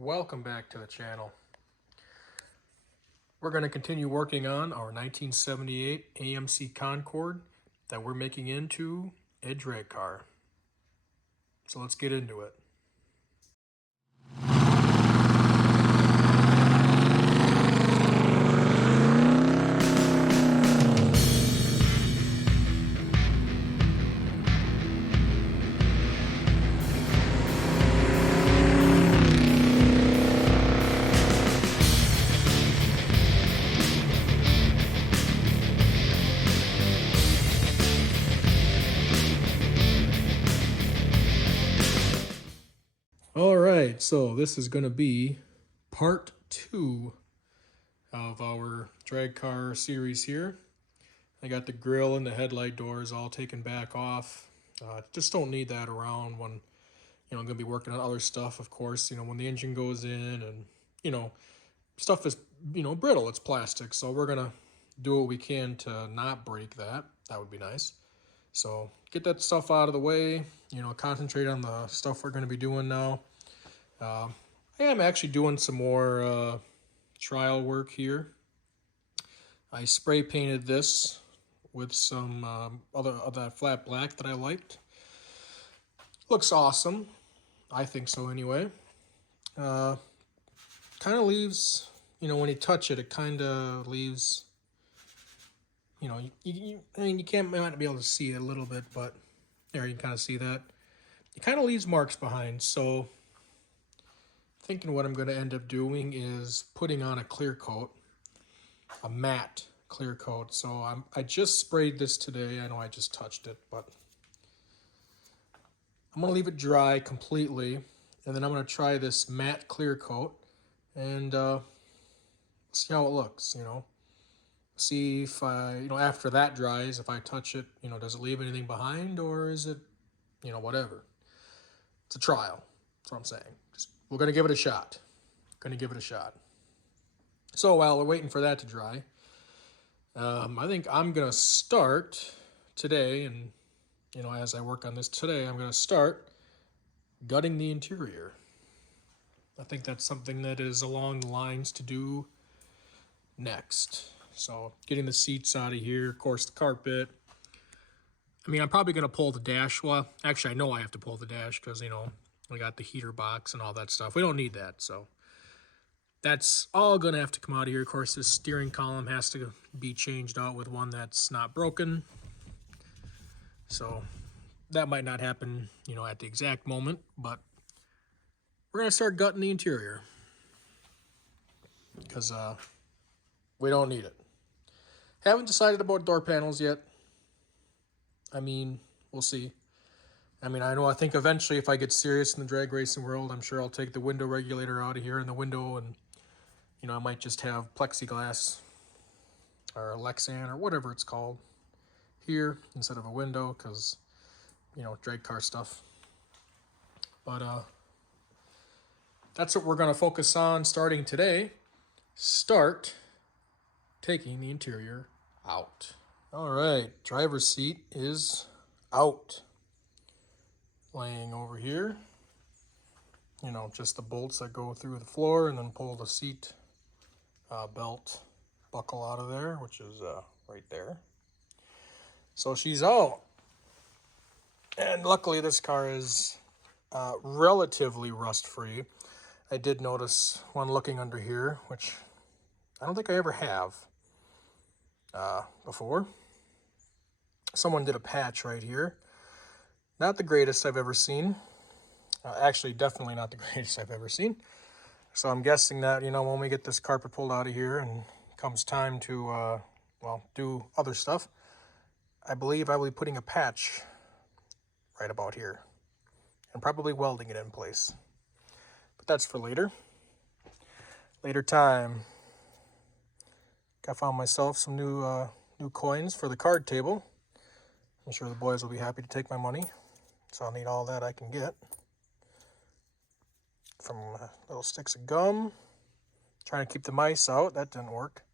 Welcome back to the channel. We're going to continue working on our 1978 AMC Concorde that we're making into a drag car. So let's get into it. All right, so this is going to be part 2 of our drag car series here. I got the grill and the headlight doors all taken back off. Just don't need that around when, I'm going to be working on other stuff, of course. When the engine goes in and, stuff is, brittle, it's plastic. So we're going to do what we can to not break that. That would be nice. So get that stuff out of the way, concentrate on the stuff we're going to be doing now. I am actually doing some more trial work here. I spray painted this with some other of that flat black that I liked. Looks awesome. I think so anyway. Kind of leaves, when you touch it, it kind of leaves, I mean, you might not be able to see it a little bit, but there you can kind of see that. It kind of leaves marks behind, so thinking what I'm going to end up doing is putting on a clear coat, a matte clear coat. So I just sprayed this today. I know I just touched it, but I'm going to leave it dry completely, and then I'm going to try this matte clear coat and see how it looks, See if I, after that dries, if I touch it, does it leave anything behind, or is it, whatever. It's a trial. That's what I'm saying. We're going to give it a shot. So while we're waiting for that to dry, I think I'm going to start today, and, as I work on this today, I'm going to start gutting the interior. I think that's something that is along the lines to do next. So getting the seats out of here, of course, the carpet. I mean, I'm probably going to pull the dash. Well, actually, I know I have to pull the dash because, we got the heater box and all that stuff. We don't need that, so that's all going to have to come out of here. Of course, this steering column has to be changed out with one that's not broken. So that might not happen, at the exact moment, but we're going to start gutting the interior because we don't need it. Haven't decided about door panels yet. I mean, we'll see. I think eventually if I get serious in the drag racing world, I'm sure I'll take the window regulator out of here in the window, and, I might just have plexiglass or Lexan or whatever it's called here instead of a window because, drag car stuff. But that's what we're going to focus on starting today. Start taking the interior out. All right, driver's seat is out. Laying over here, just the bolts that go through the floor, and then pull the seat belt buckle out of there, which is right there. So she's out. And luckily this car is relatively rust-free. I did notice when looking under here, which I don't think I ever have before. Someone did a patch right here. Not the greatest I've ever seen. Actually, definitely not the greatest I've ever seen. So I'm guessing that, when we get this carpet pulled out of here and comes time to, do other stuff, I believe I will be putting a patch right about here and probably welding it in place. But that's for later. Later time. I found myself some new coins for the card table. I'm sure the boys will be happy to take my money. So I'll need all that I can get. From little sticks of gum. Trying to keep the mice out. That didn't work.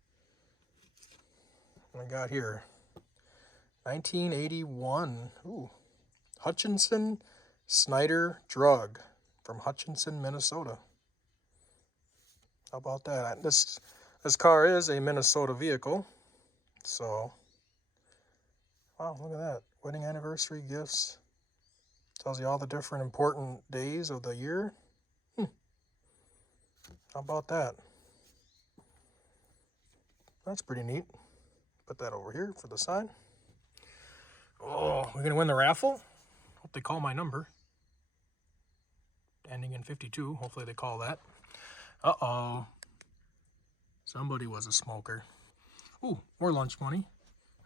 What I got here? 1981. Ooh. Hutchinson Snyder Drug from Hutchinson, Minnesota. How about that? This car is a Minnesota vehicle. So, wow, look at that. Wedding anniversary gifts. Tells you all the different important days of the year. How about that? That's pretty neat. Put that over here for the sign. Oh, we're going to win the raffle? Hope they call my number. Ending in 52. Hopefully they call that. Uh-oh. Somebody was a smoker. Ooh, more lunch money.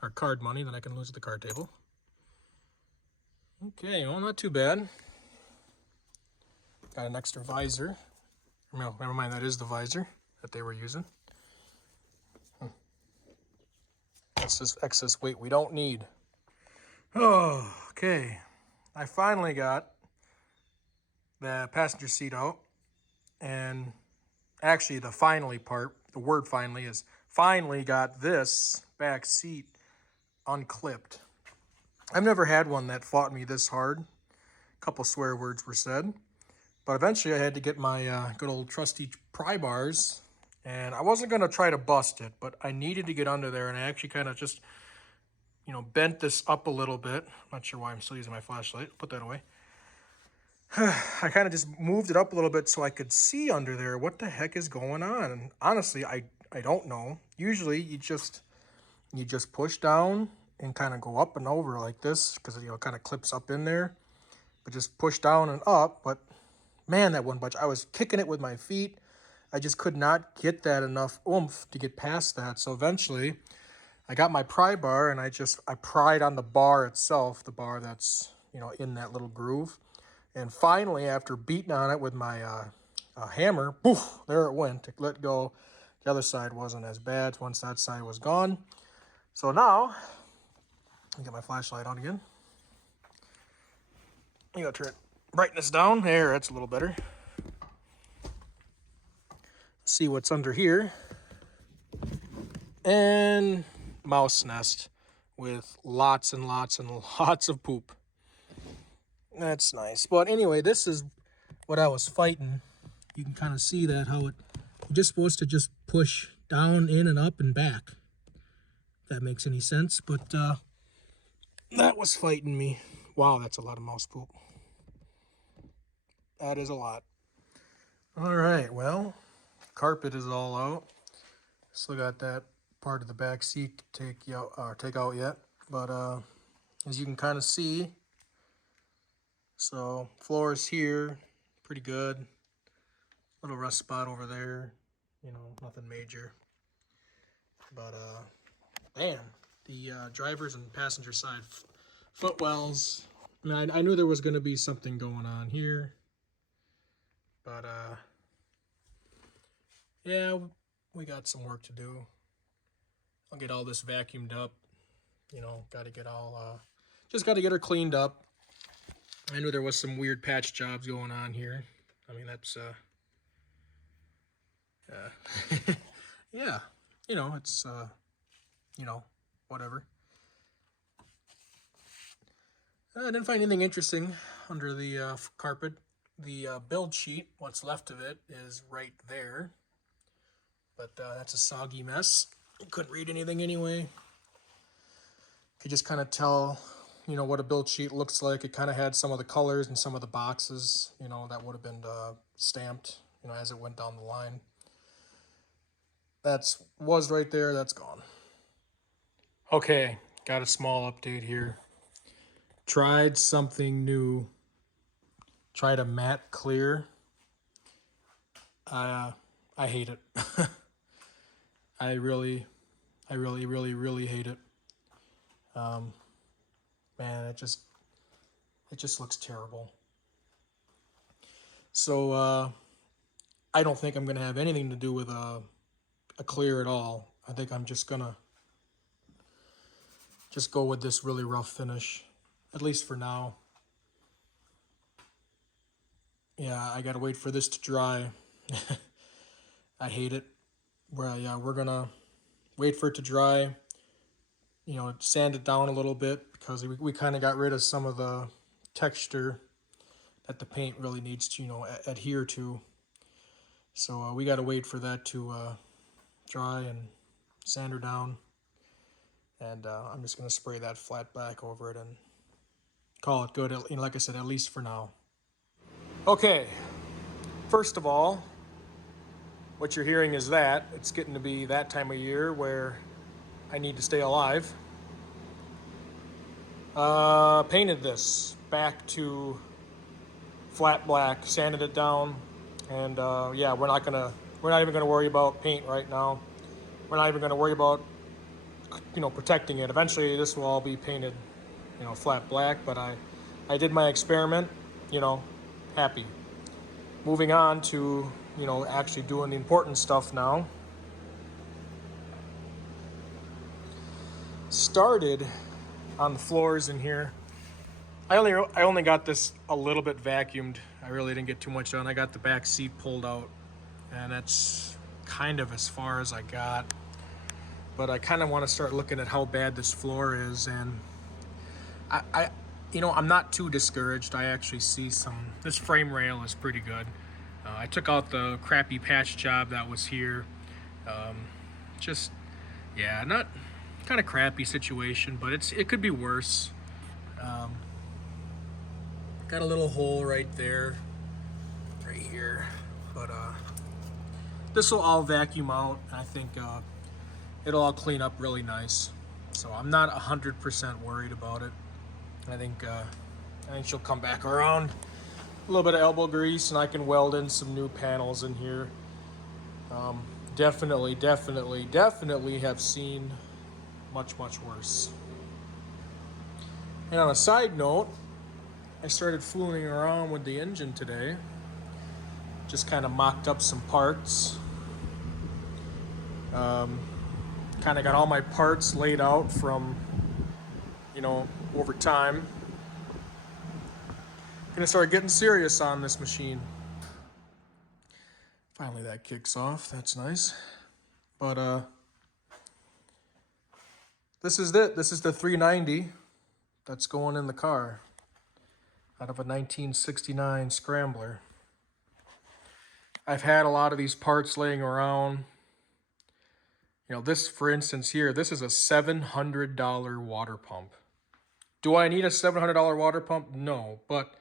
Or card money that I can lose at the card table. Okay, well, not too bad. Got an extra visor. No, never mind, that is the visor that they were using. That's just excess weight we don't need. Oh, okay. I finally got the passenger seat out. And actually, the finally part, the word finally is finally got this back seat unclipped. I've never had one that fought me this hard. A couple swear words were said. But eventually I had to get my good old trusty pry bars. And I wasn't going to try to bust it, but I needed to get under there. And I actually kind of just, bent this up a little bit. I'm not sure why I'm still using my flashlight. Put that away. I kind of just moved it up a little bit so I could see under there what the heck is going on. And honestly, I don't know. Usually you just push down and kind of go up and over like this because it kind of clips up in there. But just push down and up. But man, that one bunch. I was kicking it with my feet. I just could not get that enough oomph to get past that. So eventually I got my pry bar and I pried on the bar itself, the bar that's, in that little groove. And finally, after beating on it with my hammer, poof, there it went. It let go. The other side wasn't as bad once that side was gone. So now, let me get my flashlight on again. You gotta turn brightness down. There, that's a little better. See what's under here. And mouse nest with lots and lots and lots of poop. That's nice. But anyway, this is what I was fighting. You can kind of see that how you're just supposed to just push down, in, and up and back. If that makes any sense. But that was fighting me. Wow, that's a lot of mouse poop. That is a lot. All right, well, carpet is all out. Still got that part of the back seat to take out yet. But as you can kind of see, so floor is here, pretty good. Little rust spot over there, nothing major. But damn, the driver's and passenger side footwells. I mean, I knew there was going to be something going on here, but yeah, we got some work to do. I'll get all this vacuumed up. Got to get all just got to get her cleaned up. I knew there was some weird patch jobs going on here. I mean, that's yeah, it's whatever. I didn't find anything interesting under the carpet. The build sheet, what's left of it, is right there. But that's a soggy mess. Couldn't read anything anyway. Could just kind of tell, what a build sheet looks like. It kind of had some of the colors and some of the boxes, that would have been stamped, as it went down the line. Was right there. That's gone. Okay, got a small update here. Tried something new. Tried a matte clear. I hate it. I really hate it. Man, it just looks terrible. So I don't think I'm gonna have anything to do with a clear at all. I think I'm just gonna go with this really rough finish, at least for now. Yeah, I gotta wait for this to dry. I hate it. We're gonna wait for it to dry. Sand it down a little bit because we kind of got rid of some of the texture that the paint really needs to, adhere to. So we got to wait for that to dry and sander down. And I'm just going to spray that flat back over it and call it good, like I said, at least for now. Okay, first of all, what you're hearing is that it's getting to be that time of year where I need to stay alive. Painted this back to flat black, sanded it down, and yeah, we're not even gonna worry about paint right now. We're not even gonna worry about, protecting it. Eventually, this will all be painted, flat black. But I did my experiment, happy. Moving on to, actually doing the important stuff now. Started on the floors in here. I only got this a little bit vacuumed. I really didn't get too much done. I got the back seat pulled out, and that's kind of as far as I got. But I kind of want to start looking at how bad this floor is, and I'm not too discouraged. I actually see this frame rail is pretty good. I took out the crappy patch job that was here. Not kind of crappy situation, but it could be worse. Got a little hole right there, right here, but this will all vacuum out. I think it'll all clean up really nice. So I'm not 100% worried about it. I think she'll come back around. A little bit of elbow grease, and I can weld in some new panels in here. Definitely have seen much worse. And on a side note, I started fooling around with the engine today. Just kind of mocked up some parts. Kind of got all my parts laid out from, over time. Gonna start getting serious on this machine. Finally that kicks off, that's nice. But this is it. This is the 390 that's going in the car out of a 1969 Scrambler. I've had a lot of these parts laying around. This, for instance, here, this is a $700 water pump. Do I need a $700 water pump? No, but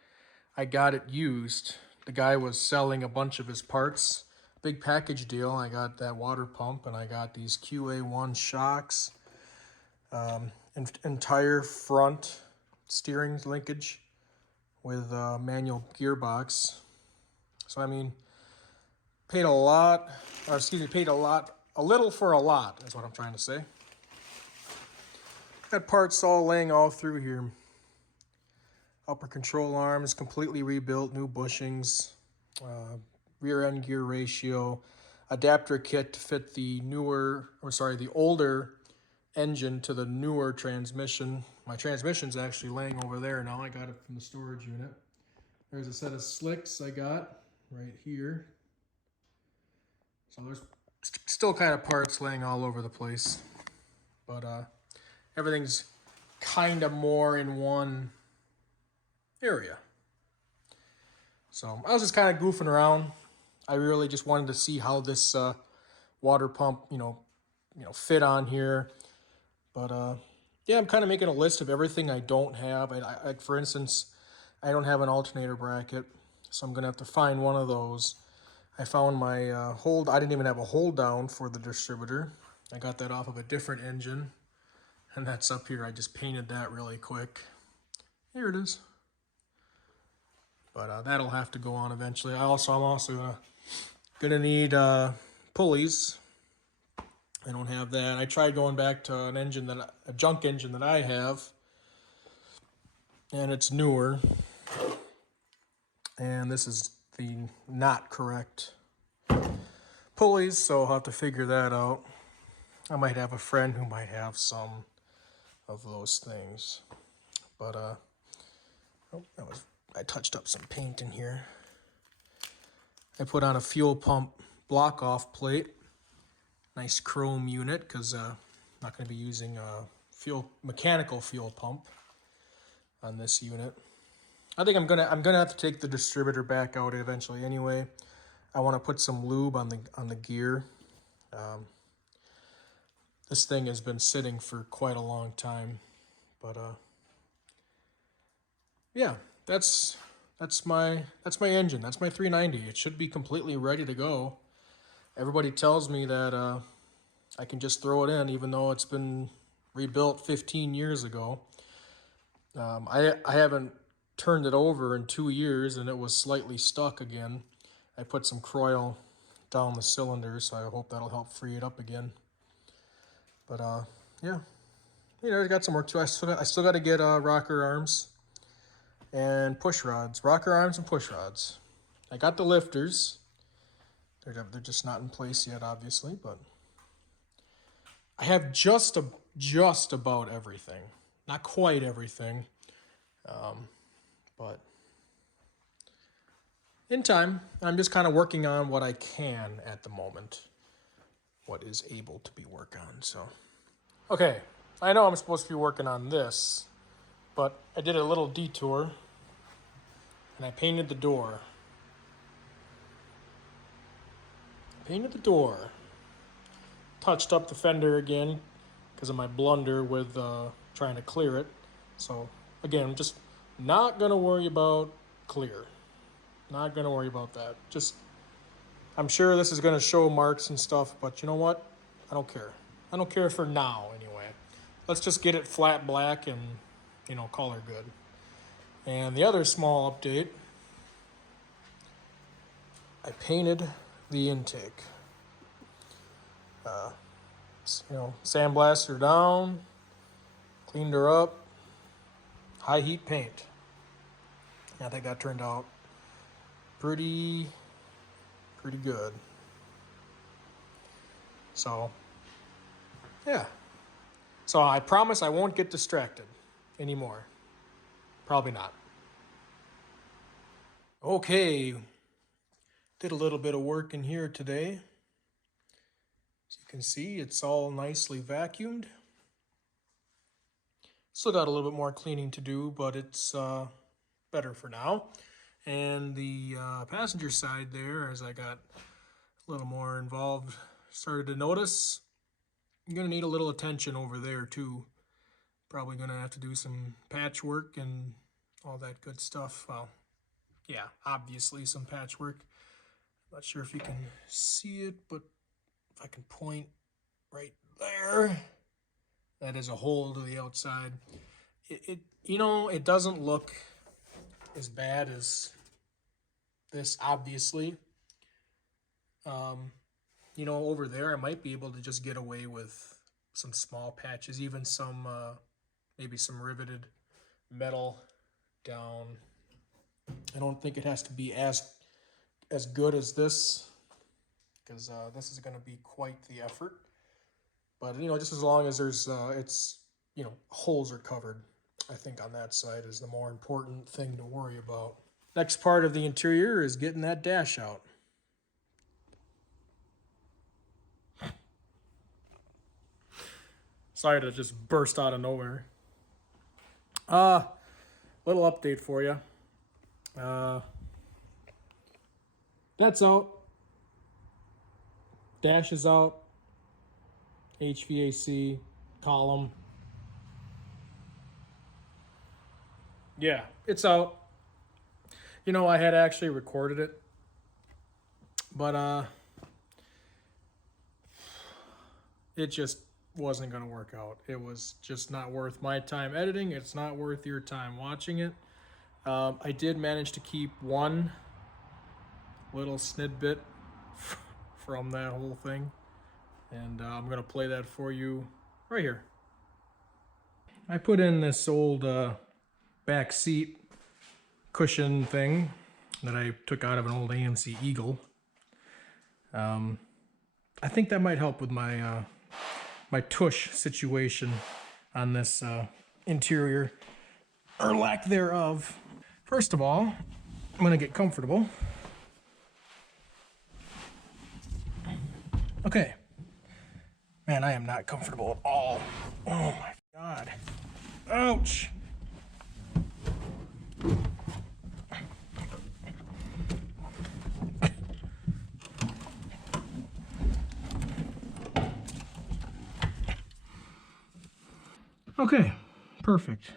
I got it used. The guy was selling a bunch of his parts. Big package deal. I got that water pump, and I got these QA1 shocks, entire front steering linkage with a manual gearbox. So, paid a little for a lot, is what I'm trying to say. Got parts all laying all through here. Upper control arm is completely rebuilt, new bushings, rear end gear ratio, adapter kit to fit the older engine to the newer transmission. My transmission's actually laying over there now. I got it from the storage unit. There's a set of slicks I got right here. So there's still kind of parts laying all over the place, but everything's kind of more in one area. So I was just kind of goofing around. I really just wanted to see how this water pump, fit on here. But yeah, I'm kind of making a list of everything I don't have. Like for instance, I don't have an alternator bracket, so I'm gonna have to find one of those. I found my I didn't even have a hold down for the distributor. I got that off of a different engine, and that's up here. I just painted that really quick. Here it is. But that'll have to go on eventually. I'm also gonna need pulleys. I don't have that. I tried going back to a junk engine that I have, and it's newer. And this is the not correct pulleys, so I'll have to figure that out. I might have a friend who might have some of those things. But I touched up some paint in here. I put on a fuel pump block off plate. Nice chrome unit, because I'm not going to be using a mechanical fuel pump on this unit. I think I'm gonna have to take the distributor back out eventually anyway. I want to put some lube on the gear. This thing has been sitting for quite a long time, but yeah, that's my engine. That's my 390. It should be completely ready to go. Everybody tells me that I can just throw it in, even though it's been rebuilt 15 years ago. I haven't turned it over in 2 years, and it was slightly stuck again. I put some Croil down the cylinder, so I hope that'll help free it up again. But yeah, you know, I got some work too. I still got to get rocker arms and push rods, rocker arms and push rods. I got the lifters. They're just not in place yet, obviously, but I have just about everything. Not quite everything, but in time. I'm just kind of working on what I can at the moment, what is able to be worked on. So, okay, I know I'm supposed to be working on this, but I did a little detour, and I painted the door. Touched up the fender again because of my blunder with trying to clear it. So again, I'm just not gonna worry about clear. Not gonna worry about that. Just, I'm sure this is gonna show marks and stuff, but you know what? I don't care. I don't care for now anyway. Let's just get it flat black and, you know, call her good. And the other small update, I painted the intake. You know, sandblasted her down, cleaned her up, high heat paint. I think that turned out pretty good. So, yeah. So I promise I won't get distracted anymore. Probably not. Okay. Did a little bit of work in here today. As you can see, it's all nicely vacuumed. Still got a little bit more cleaning to do, but it's better for now. And the passenger side there, as I got a little more involved, started to notice, I'm going to need a little attention over there too. Probably going to have to do some patchwork and all that good stuff. Well, yeah, obviously some patchwork. Not sure if you can see it, but if I can point right there, that is a hole to the outside. It you know, it doesn't look as bad as this, obviously. You know, over there, I might be able to just get away with some small patches, even some, maybe some riveted metal down. I don't think it has to be as good as this, because this is going to be quite the effort. But, you know, just as long as there's, it's, you know, holes are covered, I think on that side is the more important thing to worry about. Next part of the interior is getting that dash out. Sorry to just burst out of nowhere. Little update for you. That's out. Dash is out. HVAC column. Yeah, it's out. You know, I had actually recorded it, but it just wasn't going to work out. It was just not worth my time editing. It's not worth your time watching it. I did manage to keep one little snidbit from that whole thing, and I'm going to play that for you right here. I put in this old back seat cushion thing that I took out of an old AMC Eagle. I think that might help with my my tush situation on this interior, or lack thereof. First of all, I'm gonna get comfortable. Okay. Man, I am not comfortable at all. Oh my God. Ouch. Okay, perfect.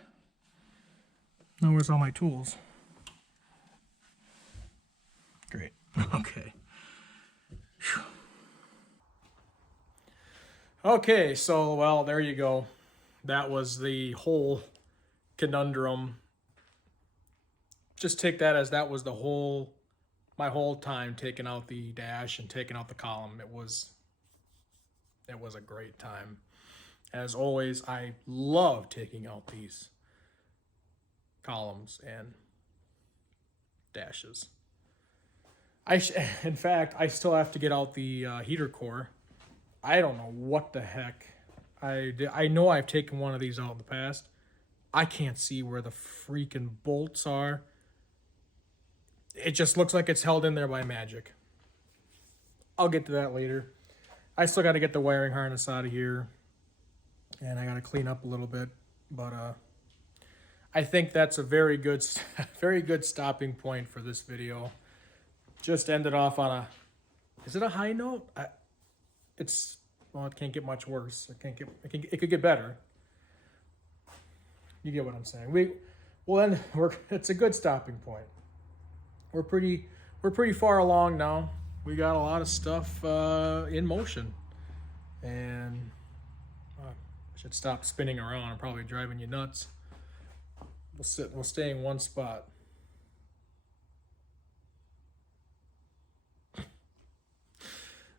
Now where's all my tools? Great. Okay. Whew. Okay, so, well, there you go. That was the whole conundrum. Just take that as that was my whole time taking out the dash and taking out the column. It was a great time. As always, I love taking out these columns and dashes. In fact, I still have to get out the heater core. I don't know what the heck. I know I've taken one of these out in the past. I can't see where the freaking bolts are. It just looks like it's held in there by magic. I'll get to that later. I still got to get the wiring harness out of here, and I got to clean up a little bit. But I think that's a very good stopping point for this video. Just ended off on a, is it a high note? Well, it can't get much worse. It could get better. You get what I'm saying. It's a good stopping point. We're pretty far along now. We got a lot of stuff in motion, and I should stop spinning around. I'm probably driving you nuts. We'll stay in one spot.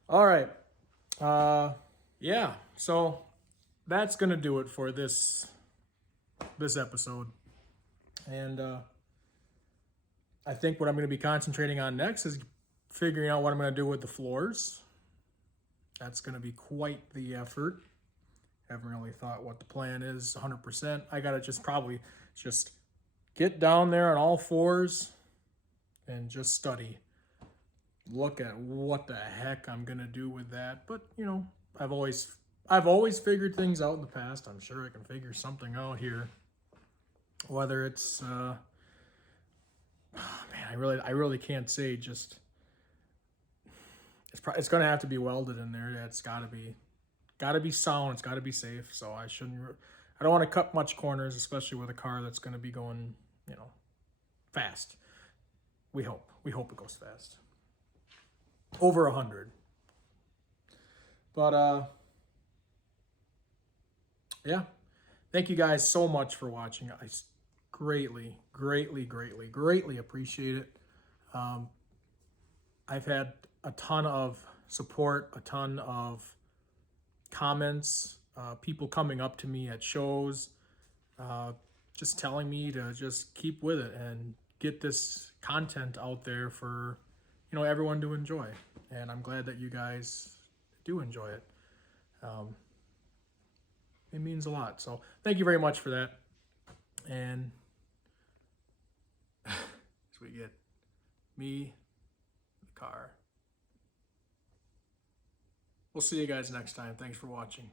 All right. Yeah. So that's gonna do it for this episode, and I think what I'm going to be concentrating on next is figuring out what I'm going to do with the floors. That's going to be quite the effort. Haven't really thought what the plan is 100%. I got to probably get down there on all fours and just study. Look at what the heck I'm going to do with that. But, you know, I've always figured things out in the past. I'm sure I can figure something out here. Whether it's oh man, I really can't say. Just it's going to have to be welded in there. Yeah, it's got to be sound. It's got to be safe. So I don't want to cut much corners, especially with a car that's going to be going, you know, fast. We hope it goes fast. Over 100. But yeah. Thank you guys so much for watching. I greatly appreciate it. I've had a ton of support, a ton of comments, people coming up to me at shows, just telling me to just keep with it and get this content out there for, you know, everyone to enjoy. And I'm glad that you guys do enjoy it. It means a lot. So thank you very much for that. And as we get me, the car. We'll see you guys next time. Thanks for watching.